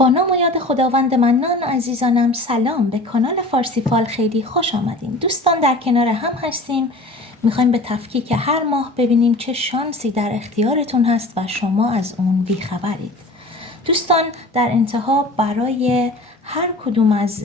با نام و یاد خداوند منان عزیزانم، سلام. به کانال فارسی فال خیلی خوش آمدین. دوستان در کنار هم هستیم، میخوایم به تفکیک هر ماه ببینیم چه شانسی در اختیارتون هست و شما از اون بیخبرید. دوستان در انتها برای هر کدوم از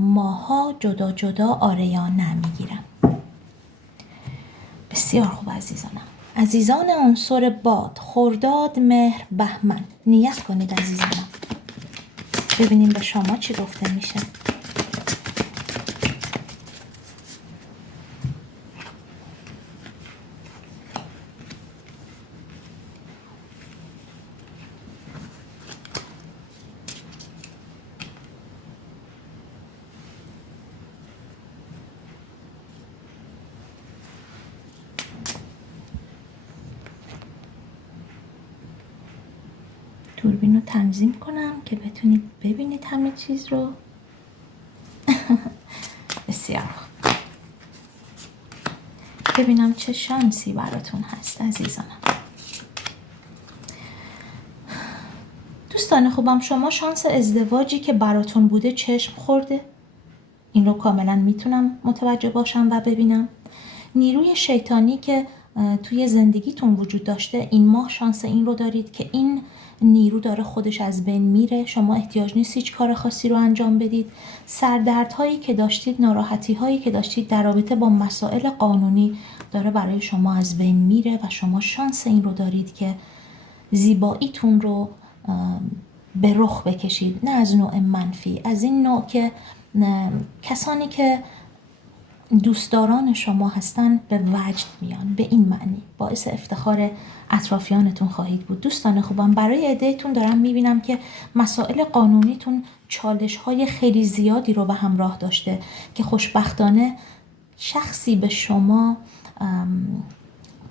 ماها جدا جدا آره یا نه میگیرم. بسیار خوب عزیزان عنصر باد، خرداد، مهر، بهمن، نیت کنید عزیزانم. ببینیم به شما چی گفته میشه. دوربین رو تنظیم کنم که بتونید ببینید همه چیز رو. بسیار خوب. ببینم چه شانسی براتون هست عزیزانم. دوستان خوبم، شما شانس ازدواجی که براتون بوده چشم خورده. این رو کاملا میتونم متوجه باشم و ببینم. نیروی شیطانی که توی زندگیتون وجود داشته، این ماه شانس این رو دارید که این نیرو داره خودش از بین میره. شما احتیاج نیست هیچ کار خاصی رو انجام بدید. سردردهایی که داشتید، ناراحتی هایی که داشتید در رابطه با مسائل قانونی داره برای شما از بین میره و شما شانس این رو دارید که زیباییتون رو به رخ بکشید. نه از نوع منفی، از این نوع که کسانی که دوستداران شما هستن به وجد میان. به این معنی باعث افتخار اطرافیانتون خواهید بود. دوستان خوبم، برای عده‌تون دارم میبینم که مسائل قانونیتون چالش های خیلی زیادی رو به همراه داشته که خوشبختانه شخصی به شما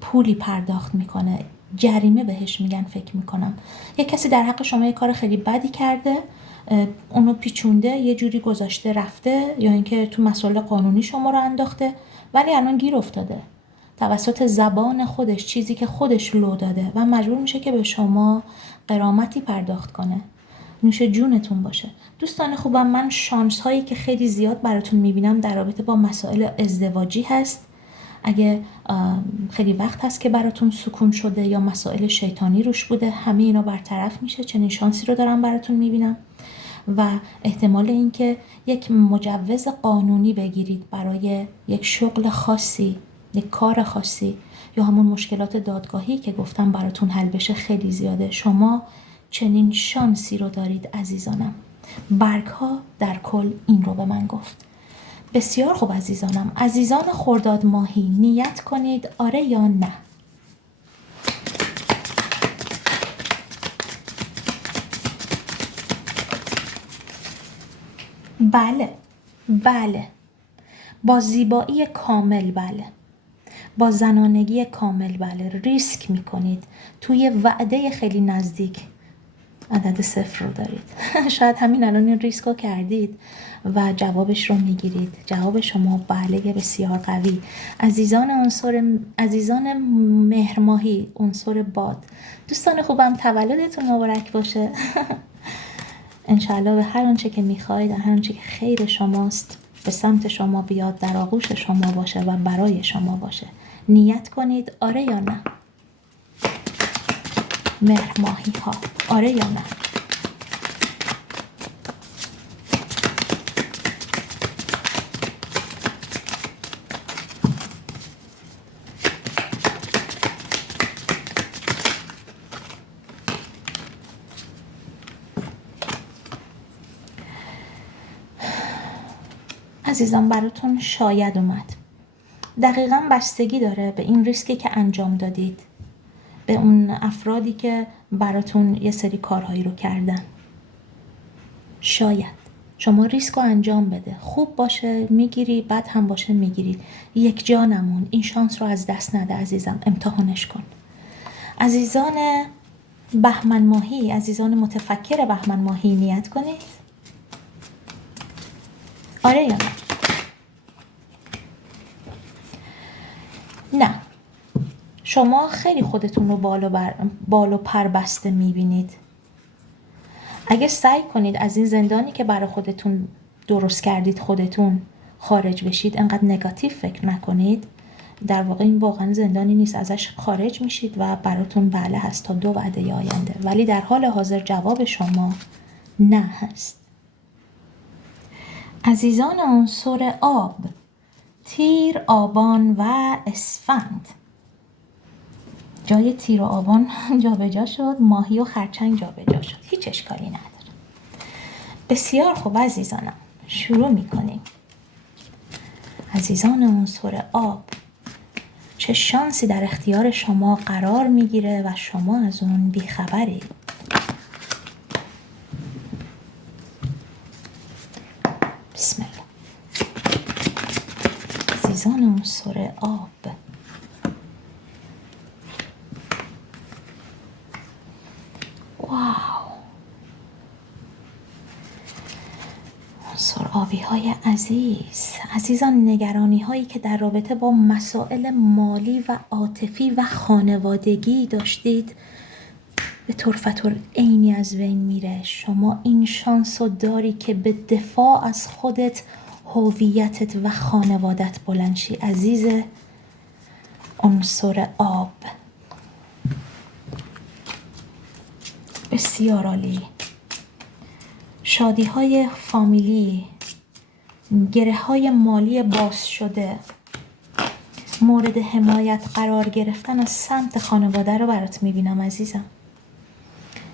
پولی پرداخت میکنه، جریمه بهش میگن فکر میکنم. یک کسی در حق شما یک کار خیلی بدی کرده، اونو پیچونده، یه جوری گذاشته رفته، یا اینکه تو مسائل قانونی شما رو انداخته، ولی الان گیر افتاده توسط زبان خودش، چیزی که خودش لو داده و مجبور میشه که به شما غرامتی پرداخت کنه. نوش جونتون باشه. دوستان خوبم، من شانس هایی که خیلی زیاد براتون میبینم در رابطه با مسائل ازدواجی هست. اگه خیلی وقت هست که براتون سکون شده یا مسائل شیطانی روش بوده، همه اینا برطرف میشه. چنین شانسی رو دارم براتون میبینم و احتمال اینکه یک مجوز قانونی بگیرید برای یک شغل خاصی، یک کار خاصی، یا همون مشکلات دادگاهی که گفتم براتون حل بشه خیلی زیاده. شما چنین شانسی رو دارید عزیزانم. برگ ها در کل این رو به من گفت. بسیار خوب عزیزان خرداد ماهی، نیت کنید آره یا نه. بله، با زیبایی کامل، بله، با زنانگی کامل، بله. ریسک میکنید توی وعده خیلی نزدیک. عدد 0 رو دارید. شاید همین الان این ریسک رو کردید و جوابش رو میگیرید. جواب شما بله، بسیار قوی. عزیزان مهر ماهی، عنصر باد، دوستان خوبم، تولدتون مبارک باشه. انشالله به هر آنچه که میخواید، هر آنچه که خیر شماست به سمت شما بیاد، در آغوش شما باشه و برای شما باشه. نیت کنید آره یا نه. مهر ماهی ها، آره یا نه؟ عزیزان براتون شاید اومد. دقیقاً بستگی داره به این ریسکی که انجام دادید، به اون افرادی که براتون یه سری کارهایی رو کردن. شاید شما ریسک رو انجام بده، خوب باشه میگیری، بد هم باشه میگیری. یک جا نمون. این شانس رو از دست نده عزیزم، امتحانش کن. عزیزان بهمن ماهی، عزیزان متفکر بهمن ماهی، نیت کنید آره یا نه؟ شما خیلی خودتون رو بال و پر بسته میبینید. اگه سعی کنید از این زندانی که برای خودتون درست کردید خودتون خارج بشید، انقدر نگاتیو فکر نکنید، در واقع این واقعا زندانی نیست، ازش خارج میشید و براتون بله هست تا 2 وعده آینده. ولی در حال حاضر جواب شما نه هست. عزیزان عنصر آب، تیر، آبان و اسفند. جای تیر و آبان جابجا شد، ماهی و خرچنگ جابجا شد، هیچ اشکالی نداره. بسیار خوب عزیزانم، شروع میکنیم. عزیزان عنصر آب، چه شانسی در اختیار شما قرار میگیره و شما از اون بیخبرید. بسم الله. عزیزان عنصر آب، واو، عنصر آبی های عزیزان، نگرانی هایی که در رابطه با مسائل مالی و عاطفی و خانوادگی داشتید به طرفت عینی از بین میره. شما این شانس رو داری که به دفاع از خودت، هویتت و خانوادت بلند شی. عزیز عنصر آب، بسیار عالی. شادی های فامیلی، گره های مالی باز شده، مورد حمایت قرار گرفتن از سمت خانواده رو برات میبینم عزیزم.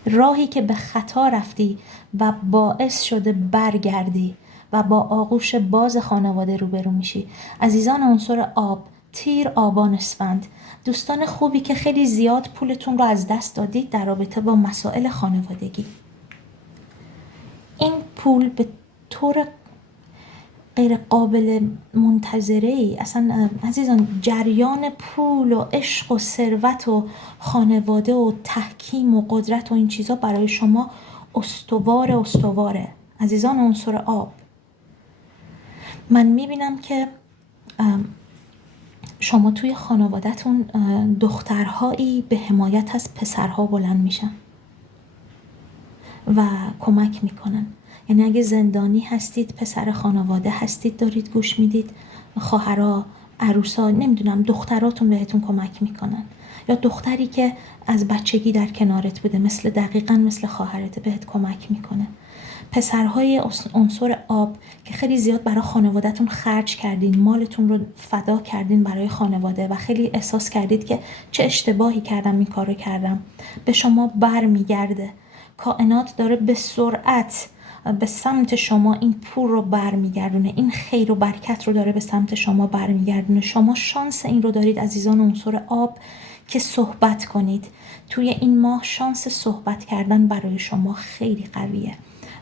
راهی که به خطا رفتی و باعث شده برگردی و با آغوش باز خانواده روبرو میشی. عزیزان عنصر آب، تیر، آبان، اسفند، دوستان خوبی که خیلی زیاد پولتون رو از دست دادید در رابطه با مسائل خانوادگی. این پول به طور غیر قابل منتظره ای، اصلا عزیزان جریان پول و عشق و ثروت و خانواده و تحکیم و قدرت و این چیزا برای شما استواره. عزیزان عنصر آب، من میبینم که شما توی خانواده‌تون دخترهایی به حمایت از پسرها بلند میشن و کمک میکنن. یعنی اگه زندانی هستید، پسر خانواده هستید، دارید گوش میدید، خواهرها، عروسا، نمیدونم، دختراتون بهتون کمک میکنن، یا دختری که از بچگی در کنارت بوده دقیقاً مثل خواهرت بهت کمک میکنه. پسرهای عنصر آب که خیلی زیاد برای خانوادهتون خرج کردین، مالتون رو فدا کردین برای خانواده و خیلی احساس کردید که چه اشتباهی کردم این کارو کردم، به شما بر میگرده. کائنات داره به سرعت به سمت شما این پول رو برمیگردونه، این خیر و برکت رو داره به سمت شما برمیگردونه. شما شانس این رو دارید عزیزان عنصر آب که صحبت کنید. توی این ماه شانس صحبت کردن برای شما خیلی قویه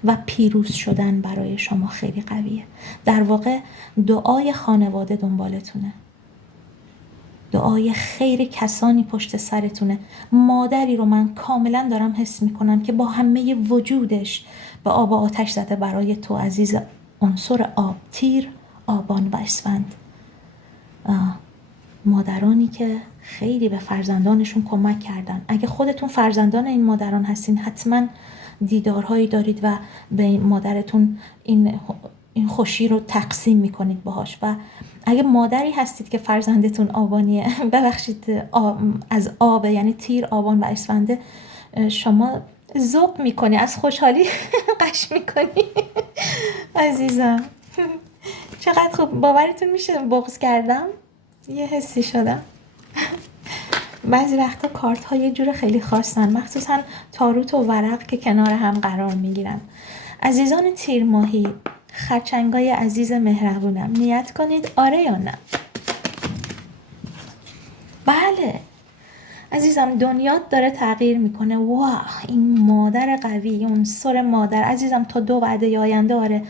و پیروز شدن برای شما خیلی قویه. در واقع دعای خانواده دنبالتونه، دعای خیر کسانی پشت سرتونه. مادری رو من کاملا دارم حس میکنم که با همه وجودش به آب و آتش زده برای تو عزیز عنصر آب، تیر، آبان و اسفند. مادرانی که خیلی به فرزندانشون کمک کردن. اگه خودتون فرزندان این مادران هستین، حتما دیدارهایی دارید و به مادرتون این خوشی رو تقسیم میکنید باهاش. و اگه مادری هستید که فرزندتون آبانیه، ببخشید از آب، یعنی تیر، آبان و اسفنده، شما ذوق میکنی، از خوشحالی قش میکنی عزیزم. چقدر خوب، باورتون میشه بغض کردم، یه حسی شدم. بعضی وقتا کارت ها یه جور خیلی خاصن، مخصوصا تاروت و ورق که کنار هم قرار میگیرن. عزیزان تیر ماهی، خرچنگای عزیز مهربونم، نیت کنید آره یا نه؟ بله عزیزم، دنیات داره تغییر میکنه. واه، این مادر قوی، عنصر مادر عزیزم، تا 2 وعده آینده. آره،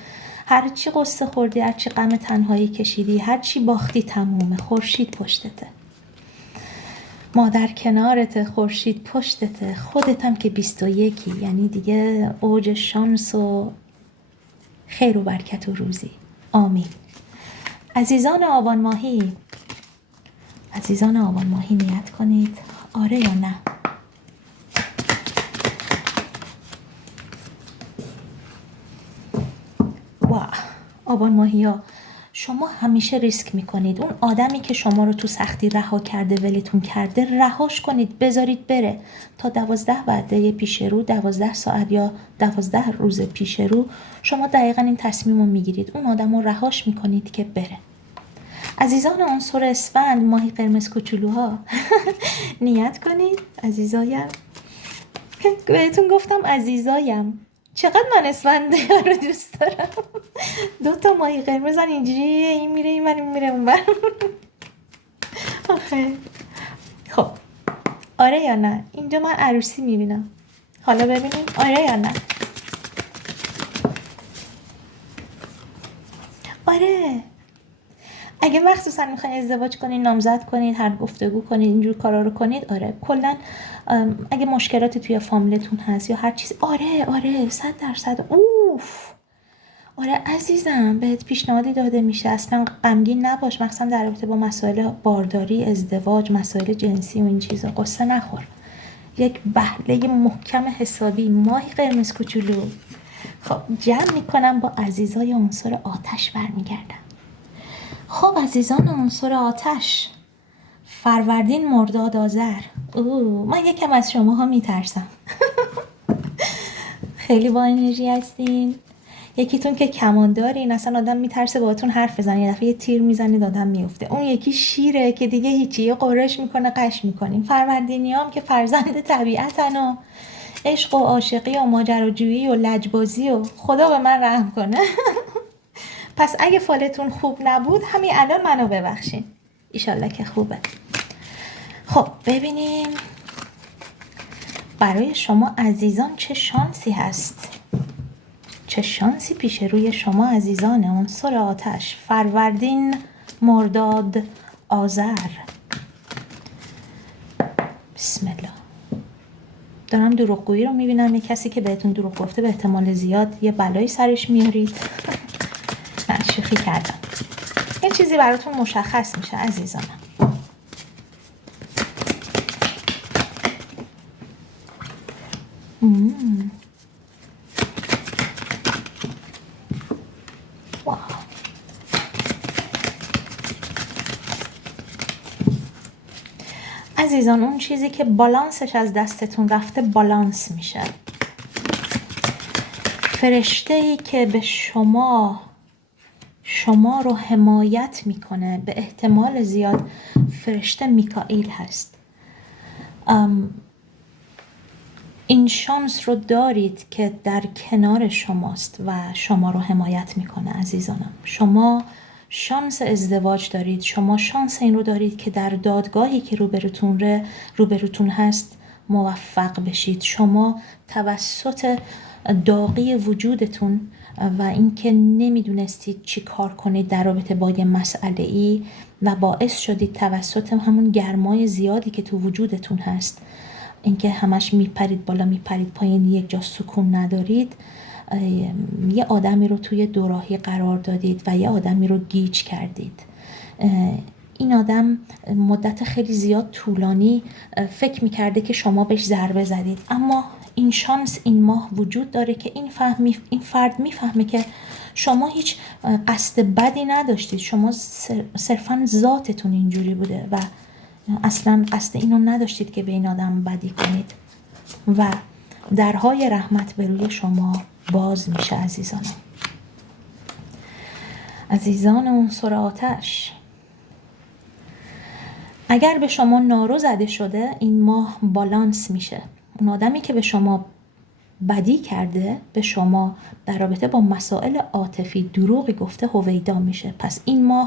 هر چی قصه خوردی، هر چی غم تنهایی کشیدی، هر چی باختی، تمومه. خورشید پشتته، مادر کنارته، خورشید پشتته، خودتم که 21، یعنی دیگه اوج شانس و خیر و برکت و روزی. آمین. عزیزان آبان ماهی، عزیزان آبان ماهی، نیت کنید آره یا نه؟ آبان ماهیا، شما همیشه ریسک میکنید. اون آدمی که شما رو تو سختی رها کرده، ولتون کرده، رهاش کنید، بذارید بره. تا 12 وعده پیش رو، 12 ساعت یا 12 روز پیش رو، شما دقیقا این تصمیم رو میگیرید. اون آدم رو رهاش میکنید که بره. عزیزان عنصر اسفند، ماهی قرمز کوچولوها، نیت کنید عزیزایم. بهتون گفتم عزیزایم. چقدر من اسفند رو دوست دارم. 2 ماهی قرمزن اینجوری، این میره این من، این میره اون بر. آخه خب آره یا نه؟ اینجا من عروسی میبینم. حالا ببینیم آره یا نه. آره، اگه مخصوصا میخواین ازدواج کنید، نامزد کنید، هر گفتگو کنید، اینجور کارا رو کنید، آره کلا اگه مشکلاتی توی فامیلتون هست یا هر چیز، آره 100%. اوف آره عزیزم، بهت پیشنهادی داده میشه، اصلا غمگین نباش، مخصوصا در رابطه با مسائل بارداری، ازدواج، مسائل جنسی و این چیزا. قصه نخور. یک بهله محکم حسابی، ماهی قرمز کوچولو. خب جمع میکنم، با عزیزای عنصر آتش برمیگردم. خب عزیزان عنصر آتش، فروردین، مرداد، آذر. من یکم از شماها میترسم. خیلی با انرژی هستین. یکیتون که کمان دارین، اصلا آدم میترسه باهاتون حرف بزنه، یه دفعه یه تیر میزنید آدم میفته. اون یکی شیره که دیگه هیچی، یه قرش میکنه قش میکنین. فروردینی هم که فرزند طبیعتن و عشق و عاشقی و ماجراجویی و لجبازی و خدا به من رحم کنه. پس اگه فالتون خوب نبود همین الان منو ببخشین، ایشالله که خوبه. خب ببینیم برای شما عزیزان چه شانسی هست، چه شانسی پیش روی شما عزیزان عنصر آتش، فروردین، مرداد، آذر. بسم الله. دارم دروغگویی رو میبینم. یه کسی که بهتون دروغ گفته به احتمال زیاد یه بلایی سرش میارید. نه شوخی کردم. یه چیزی براتون مشخص میشه عزیزانم. واو. عزیزان اون چیزی که بالانسش از دستتون رفته بالانس میشه. فرشته‌ای که به شما رو حمایت میکنه، به احتمال زیاد فرشته میکائیل هست. این شانس رو دارید که در کنار شماست و شما رو حمایت میکنه عزیزانم. شما شانس ازدواج دارید، شما شانس این رو دارید که در دادگاهی که روبروتون هست موفق بشید. شما توسط داغی وجودتون و اینکه نمیدونستید چی کار کنید در رابطه با یه مسئله ای و باعث شدید توسط همون گرمای زیادی که تو وجودتون هست، اینکه همش میپرید بالا میپرید پایین، یک جا سکون ندارید، یه آدمی رو توی دوراهی قرار دادید و یه آدمی رو گیج کردید. این آدم مدت خیلی زیاد طولانی فکر میکرده که شما بهش ضربه زدید، اما این شانس این ماه وجود داره که این فرد میفهمه که شما هیچ قصد بدی نداشتید، شما صرفا ذاتتون اینجوری بوده و اصلا قصد اینو نداشتید که به این آدم بدی کنید و درهای رحمت به روی شما باز میشه عزیزانم. عزیزان عنصر آتش، اگر به شما نارو زده شده این ماه بالانس میشه. اون آدمی که به شما بدی کرده به شما در رابطه با مسائل عاطفی دروغی گفته هویدا میشه. پس این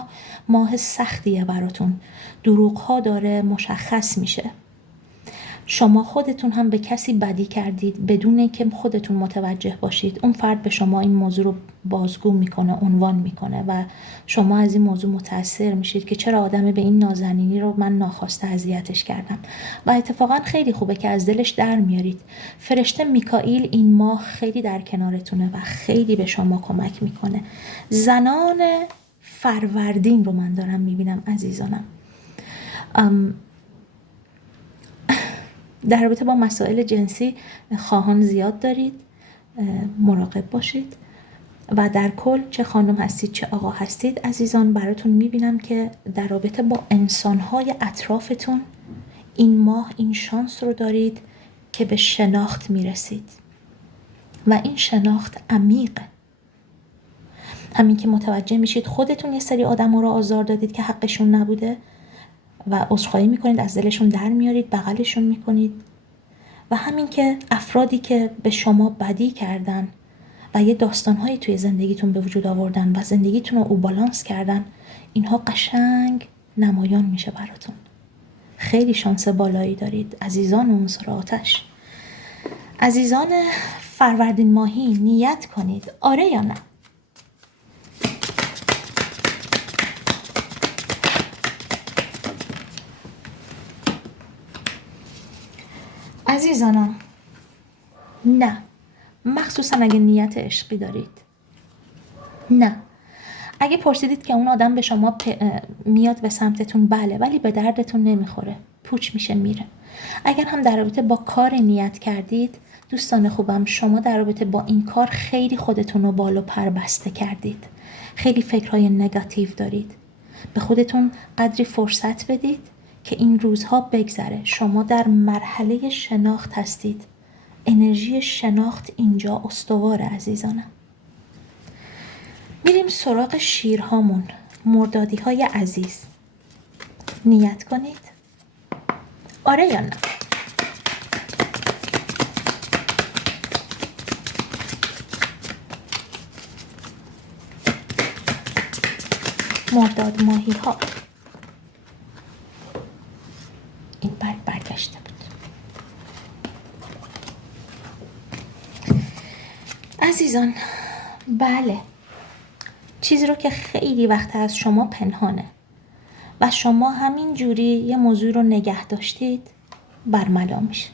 ماه سختیه براتون، دروغ ها داره مشخص میشه. شما خودتون هم به کسی بدی کردید بدون اینکه خودتون متوجه باشید. اون فرد به شما این موضوع رو بازگو میکنه، عنوان میکنه و شما از این موضوع متاثر میشید که چرا آدم به این نازنینی رو من ناخواسته اذیتش کردم و اتفاقا خیلی خوبه که از دلش در میارید. فرشته میکائیل این ماه خیلی در کنارتونه و خیلی به شما کمک میکنه. زنان فروردین رو من دارم میبینم عزیزانم. در رابطه با مسائل جنسی خواهان زیاد دارید، مراقب باشید. و در کل چه خانم هستید چه آقا هستید عزیزان، براتون میبینم که در رابطه با انسانهای اطرافتون این ماه این شانس رو دارید که به شناخت میرسید و این شناخت عمیقه. همین که متوجه میشید خودتون یه سری آدم رو آزار دادید که حقشون نبوده و عذرخواهی میکنید، از دلشون در میارید، بغلشون میکنید، و همین که افرادی که به شما بدی کردن و یه داستانهایی توی زندگیتون به وجود آوردن و زندگیتون رو اوبالانس کردن، اینها قشنگ نمایان میشه براتون. خیلی شانس بالایی دارید عزیزان عنصر آتش. عزیزان فروردین ماهی نیت کنید، آره یا نه؟ عزیزانم نه، مخصوصا اگه نیت عشقی دارید. نه، اگه پرسیدید که اون آدم به شما میاد به سمتتون، بله، ولی به دردتون نمیخوره، پوچ میشه میره. اگر هم در رابطه با کار نیت کردید دوستان خوبم، شما در رابطه با این کار خیلی خودتون رو بال و پر بسته کردید، خیلی فکرهای نگاتیو دارید. به خودتون قدری فرصت بدید که این روزها بگذره. شما در مرحله شناخت هستید، انرژی شناخت اینجا استواره عزیزانم. میریم سراغ شیرهامون، مردادی های عزیز. نیت کنید، آره یا نه؟ مرداد ماهی ها. این برگشته بود. عزیزان بله، چیزی رو که خیلی وقت از شما پنهانه و شما همین جوری یه موضوع رو نگه داشتید برملا میشه.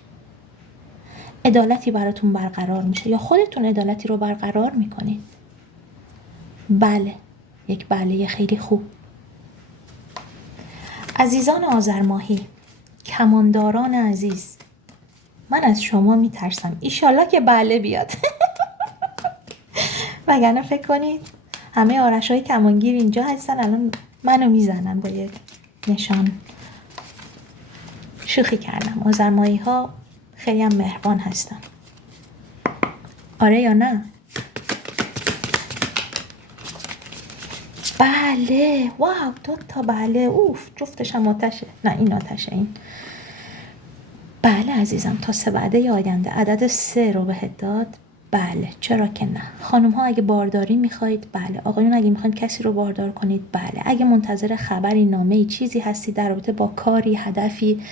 عدالتی براتون برقرار میشه یا خودتون عدالتی رو برقرار میکنید. بله، یک بله خیلی خوب. عزیزان آذر ماهی، کمانداران عزیز، من از شما میترسم، ایشالله که بله بیاد. وگرنه فکر کنید همه آرش‌های کمانگیر اینجا هستن الان منو میزنن با یک نشان. شوخی کردم. آذرمایی ها خیلی هم مهربان هستن، آره یا نه؟ بله، واو، 2 تا بله، اوف، جفتش هم آتشه. نه این آتشه، این بله عزیزم. تا 3 وعده آینده عدد 3 رو بهت داد. بله، چرا که نه. خانم ها اگه بارداری میخواید، بله. آقایون اگه میخواید کسی رو باردار کنید، بله. اگه منتظر خبری، نامه‌ای، چیزی هستی در رابطه با کاری، هدفی،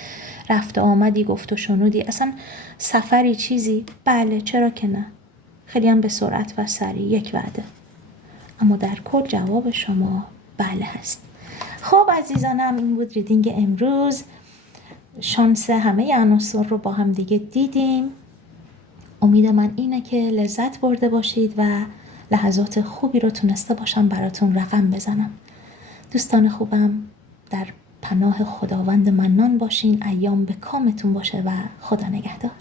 رفت آمدی، گفت و شنودی، اصلا سفری، چیزی، بله، چرا که نه. خیلی هم به سرعت و سریع، 1 وعده. اما در کل جواب شما بله هست. خب عزیزانم، این بود ریدینگ امروز. شانس همه عناصر رو با هم دیگه دیدیم. امید من اینه که لذت برده باشید و لحظات خوبی رو تونسته باشم براتون رقم بزنم. دوستان خوبم، در پناه خداوند منان باشین، ایام به کامتون باشه و خدا نگهدار.